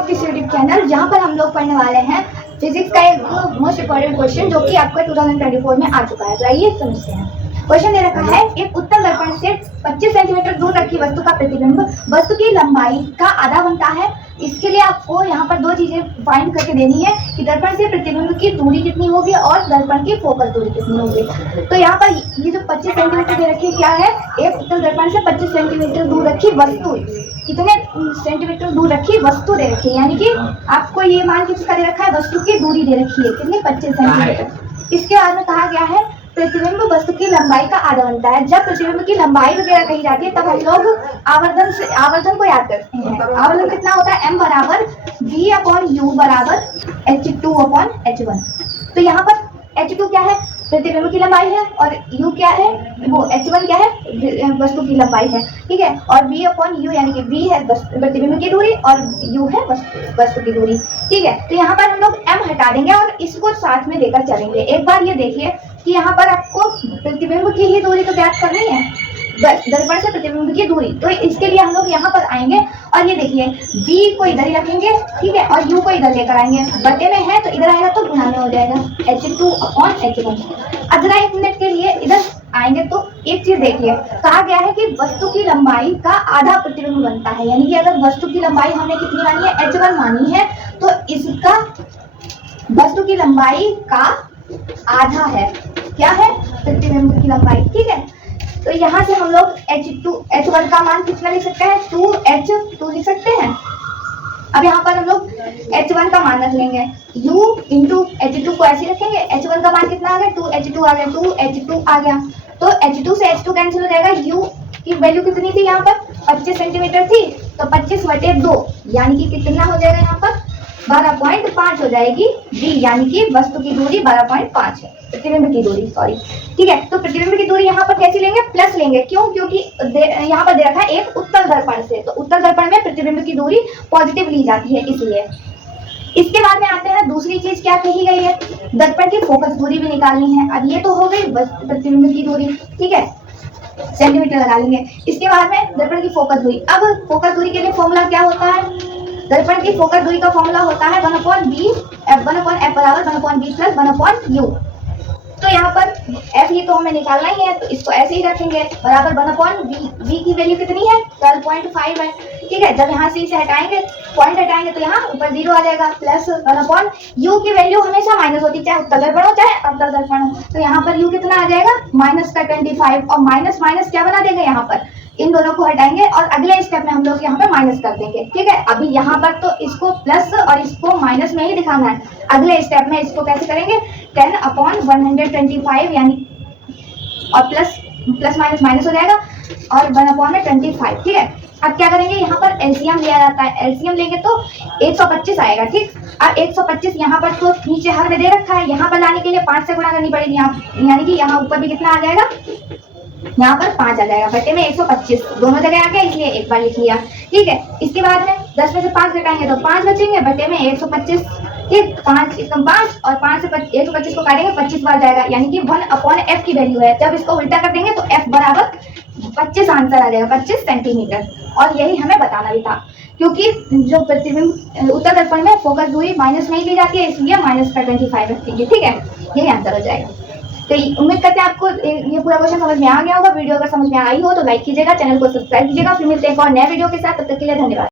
Of this YouTube channel, जहां पर हम लोग पढ़ने वाले हैं फिजिक्स का एक मोस्ट इम्पोर्टेंट क्वेश्चन जो कि आपका 2024 में आ चुका है। तो आइए समझते हैं। क्वेश्चन दे रखा है, एक उत्तल दर्पण से 25 सेंटीमीटर दूर रखी वस्तु का प्रतिबिंब वस्तु की लंबाई का आधा बनता है। इसके लिए आपको यहाँ पर दो चीजें फाइंड करके देनी है कि दर्पण से प्रतिबिंब की दूरी कितनी होगी और दर्पण की फोकस दूरी कितनी होगी। तो यहाँ पर ये जो 25 सेंटीमीटर दे रखी है क्या है, एक उत्तल दर्पण से 25 सेंटीमीटर दूर रखी वस्तु, कितने सेंटीमीटर दूर रखी वस्तु दे रखी है, यानी कि आपको ये मान किसका दे रखा है, वस्तु की दूरी दे रखी है कितनी, 25 सेंटीमीटर। इसके बाद में कहा गया है प्रतिबिंब वस्तु की लंबाई का आधा बनता है। जब प्रतिबिंब की लंबाई वगैरह कही जाती है तब हम लोग आवर्धन को याद करते हैं। आवर्धन कितना होता है, m बराबर v/u बराबर h2/h1। तो यहाँ पर h2 क्या है, प्रतिबिंब की लंबाई है, और u क्या है, वो h1 क्या है, वस्तु की लंबाई है, ठीक है। और v/u यानी कि v है प्रतिबिंब की दूरी और u है वस्तु की दूरी, ठीक है। तो यहाँ पर हम लोग m हटा देंगे और इसको साथ में लेकर चलेंगे। एक बार ये देखिए कि यहाँ पर आपको प्रतिबिंब की ही दूरी तो ज्ञात करनी है, दर्पण से प्रतिबिंब की दूरी। तो इसके लिए हम लोग यहाँ पर आएंगे और ये देखिए v को इधर ही रखेंगे, ठीक है, और u को इधर लेकर आएंगे। बटे में है तो इधर आएगा तो गुणा में हो जाएगा h2/h1। अब जरा एक मिनट के लिए इधर आएंगे तो एक चीज देखिए, कहा गया है कि वस्तु की लंबाई का आधा प्रतिबिंब बनता है, यानी कि अगर वस्तु की लंबाई हमने कितनी मानी है, h1 मानी है, तो इसका वस्तु की लंबाई का आधा है, क्या है, प्रतिबिंब की लंबाई, ठीक है। तो यहाँ से हम लोग h1 का मान कितना लिख सकते हैं, 2h2 लिख सकते हैं। अब यहाँ पर हम लोग h1 का मान रख लेंगे, u इंटू h2 को ऐसे रखेंगे, h1 का मान कितना आ गया, 2h2 आ गया, 2h2 आ गया। तो h2 से h2 कैंसिल हो जाएगा, u की वैल्यू कितनी थी यहाँ पर, 25 सेंटीमीटर थी, तो 25/2 यानी कि कितना हो जाएगा यहाँ पर 12.5 हो जाएगी d, यानी कि वस्तु की दूरी 12.5 है, प्रतिबिंब की दूरी, सॉरी, ठीक है। तो प्रतिबिंब की दूरी यहाँ पर कैसी लेंगे, प्लस लेंगे, क्यों, क्योंकि यहाँ पर दे रखा है एक उत्तल दर्पण से, तो उत्तल दर्पण में प्रतिबिंब की दूरी पॉजिटिव ली जाती है, इसलिए। इसके बाद में आते हैं, दूसरी चीज क्या कही गई है, दर्पण की फोकस दूरी भी निकालनी है। अब ये तो हो गई प्रतिबिंब की दूरी, ठीक है, सेंटीमीटर लगा लेंगे। इसके बाद में दर्पण की फोकस दूरी। अब फोकस दूरी के लिए फॉर्मूला क्या होता है, दर्पण की फोकस दूरी का फॉर्मूला होता है 1/b, f बराबर 1/b प्लस 1/u। तो यहाँ पर f ये तो हमें निकालना ही है, तो इसको ऐसे ही रखेंगे, बराबर 1/v। v की वैल्यू कितनी है, 12.5 है, ठीक है। जब यहाँ से इसे हटाएंगे, पॉइंट हटाएंगे तो यहाँ ऊपर 0 आ जाएगा, प्लस 1/u की वैल्यू हमेशा माइनस होती है, चाहे उत्तल दर्पण हो चाहे अवतल दर्पण हो। तो यहाँ पर u कितना आ जाएगा, -25, और माइनस माइनस क्या बना देंगे, यहाँ पर इन दोनों को हटाएंगे और अगले स्टेप में हम लोग यहाँ पे माइनस कर देंगे, ठीक है। अभी यहाँ पर तो इसको प्लस और इसको माइनस में ही दिखाना है, अगले स्टेप में इसको कैसे करेंगे, 10/125 यानी, और प्लस माइनस माइनस हो जाएगा और 1/25, ठीक है। अब क्या करेंगे, यहाँ पर एलसीएम लिया जाता है, एलसीएम लेंगे तो 125 आएगा, ठीक। अब 125 यहाँ पर तो नीचे हर में दे रखा है, यहाँ पर लाने के लिए 5 से गुणा करनी पड़ेगी, यानी कि यहाँ ऊपर भी कितना आ जाएगा, यहाँ पर 5 आ जाएगा, बटे में 125 दोनों जगह आ गया, इसलिए एक बार लिख लिया, ठीक है। इसके बाद में 10 में से 5 घटाएंगे तो 5 बचेंगे, बटे में 125, ठीक, 5 एकम 5 और 5 से 125 को काटेंगे, 25 बार जाएगा, यानी कि 1/f की वैल्यू है। जब इसको उल्टा कर देंगे तो f बराबर 25 आंसर आ जाएगा, 25 सेंटीमीटर। और यही हमें बताना भी था, क्योंकि जो प्रतिबिंब उत्तल दर्पण में फोकस दूरी माइनस नहीं ली जाती है, इसलिए -25 रखेंगे, ठीक है, यही आंसर हो जाएगा। तो उम्मीद करते हैं आपको ये पूरा क्वेश्चन समझ में आ गया होगा। वीडियो अगर समझ में आई हो तो लाइक कीजिएगा, चैनल को सब्सक्राइब कीजिएगा। फिर मिलते हैं एक और नए वीडियो के साथ, तब तक के लिए धन्यवाद।